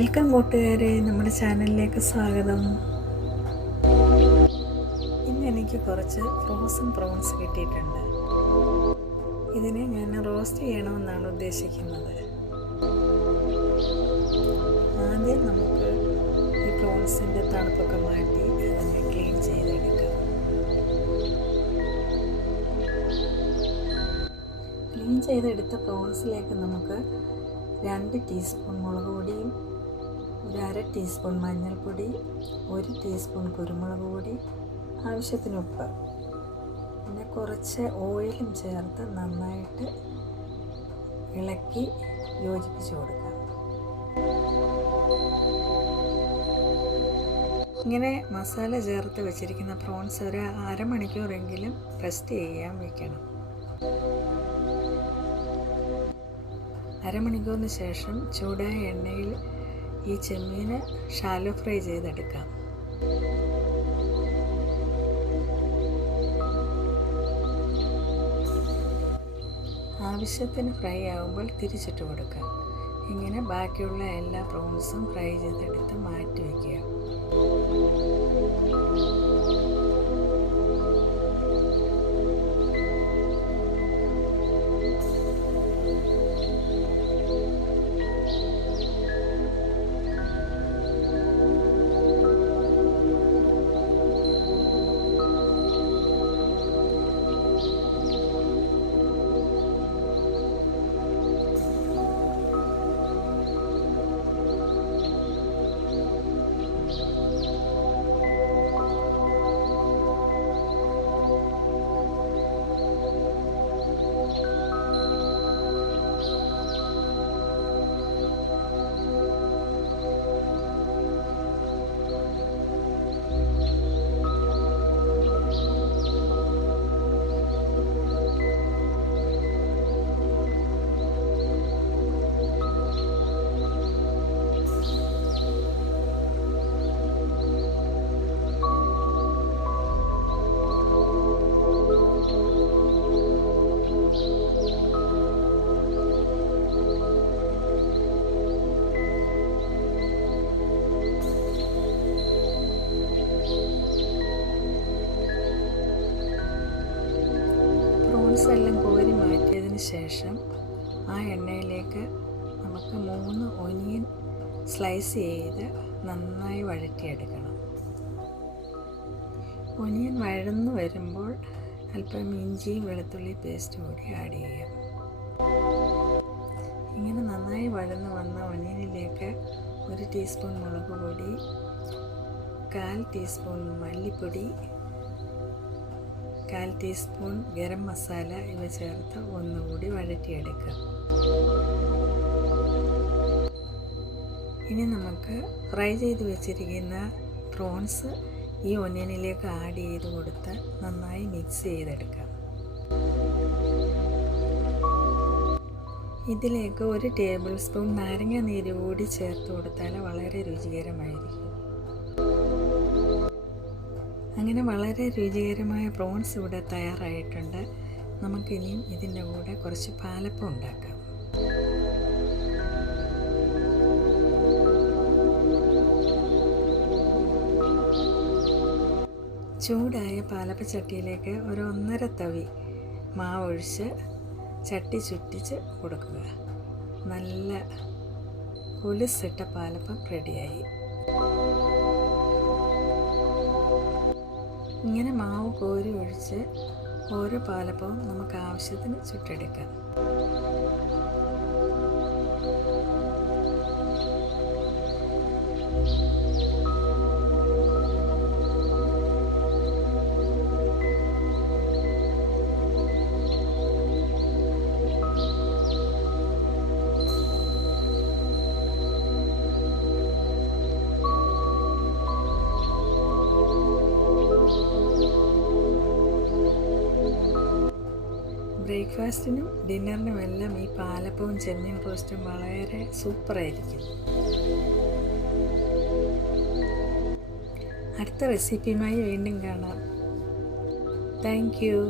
Welcome കൂട്ടുകാരെ, നമ്മുടെ ചാനലിലേക്ക് സ്വാഗതം. ഇന്ന് എനിക്ക് കുറച്ച് ഫ്രോസൺ പ്രോൺസ് കിട്ടിയിട്ടുണ്ട്. ഇതിനെ ഞാൻ റോസ്റ്റ് ചെയ്യണമെന്നാണ് ഉദ്ദേശിക്കുന്നത്. ആദ്യം നമുക്ക് ഈ പ്രോൺസിൻ്റെ തണുപ്പൊക്കെ മാറ്റി അതിനെ ക്ലീൻ ചെയ്തെടുക്കാം. ക്ലീൻ ചെയ്തെടുത്ത പ്രോൺസിലേക്ക് നമുക്ക് 2 ടീസ്പൂൺ മുളക് പൊടിയും 1/2 ടീസ്പൂൺ മഞ്ഞൾപ്പൊടി, 1 ടീസ്പൂൺ കുരുമുളക് പൊടി, ആവശ്യത്തിന് ഉപ്പ്, പിന്നെ കുറച്ച് ഓയിലും ചേർത്ത് നന്നായിട്ട് ഇളക്കി യോജിപ്പിച്ച് കൊടുക്കാം. ഇങ്ങനെ മസാല ചേർത്ത് വെച്ചിരിക്കുന്ന പ്രോൺസ് ഒരു അരമണിക്കൂറെങ്കിലും റെസ്റ്റ് ചെയ്യാൻ വയ്ക്കണം. അരമണിക്കൂറിന് ശേഷം ചൂടായ എണ്ണയിൽ ഈ ചെമ്മീൻ ഷാലോ ഫ്രൈ ചെയ്തെടുക്കാം. ആവശ്യത്തിന് ഫ്രൈ ആകുമ്പോൾ തിരിച്ചിട്ട് കൊടുക്കാം. ഇങ്ങനെ ബാക്കിയുള്ള എല്ലാ പ്രോൺസും ഫ്രൈ ചെയ്തെടുത്ത് മാറ്റി വയ്ക്കുക. എല്ലാം കോരി മാറ്റിയതിന് ശേഷം ആ എണ്ണയിലേക്ക് നമുക്ക് 3 ഒനിയൻ സ്ലൈസ് ചെയ്ത് നന്നായി വഴറ്റിയെടുക്കണം. ഒനിയൻ വഴന്നു വരുമ്പോൾ അല്പം ഇഞ്ചി വെളുത്തുള്ളി പേസ്റ്റ് കൂടി ആഡ് ചെയ്യാം. ഇങ്ങനെ നന്നായി വഴന്നു വന്ന ഒനിയനിലേക്ക് 1 ടീസ്പൂൺ മുളക് പൊടി, 1/4 ടീസ്പൂൺ മല്ലിപ്പൊടി, 1/4 ടീസ്പൂൺ ഗരം മസാല ഇവ ചേർത്ത് ഒന്നുകൂടി വഴറ്റിയെടുക്കുക. ഇനി നമുക്ക് ഫ്രൈ ചെയ്ത് വെച്ചിരിക്കുന്ന പ്രോൺസ് ഈ ഒനിയനിലേക്ക് ആഡ് ചെയ്ത് കൊടുത്ത് നന്നായി മിക്സ് ചെയ്തെടുക്കാം. ഇതിലേക്ക് 1 ടേബിൾ സ്പൂൺ നാരങ്ങ നീര് കൂടി ചേർത്ത് കൊടുത്താൽ വളരെ രുചികരമായിരിക്കും. അങ്ങനെ വളരെ രുചികരമായ പ്രോൺസ് ഇവിടെ തയ്യാറായിട്ടുണ്ട്. നമുക്കിനിയും ഇതിൻ്റെ കൂടെ കുറച്ച് പാലപ്പം ഉണ്ടാക്കാം. ചൂടായ പാലപ്പച്ചട്ടിയിലേക്ക് ഒരു 1.5 തവി മാവൊഴിച്ച് ചട്ടി ചുറ്റിച്ച് കൊടുക്കുക. നല്ല കുലുസിട്ട പാലപ്പം റെഡിയായി. ഇങ്ങനെ മാവ് കോരി ഒഴിച്ച് ഓരോ പാലപ്പവും നമുക്ക് ആവശ്യത്തിന് ചുട്ടെടുക്കാം. ബ്രേക്ക്ഫാസ്റ്റിനും ഡിന്നറിനുമെല്ലാം ഈ പാലപ്പവും ചെമ്മീൻ റോസ്റ്റും വളരെ സൂപ്പറായിരിക്കും. അടുത്ത റെസിപ്പിയുമായി വീണ്ടും കാണാം. Thank you.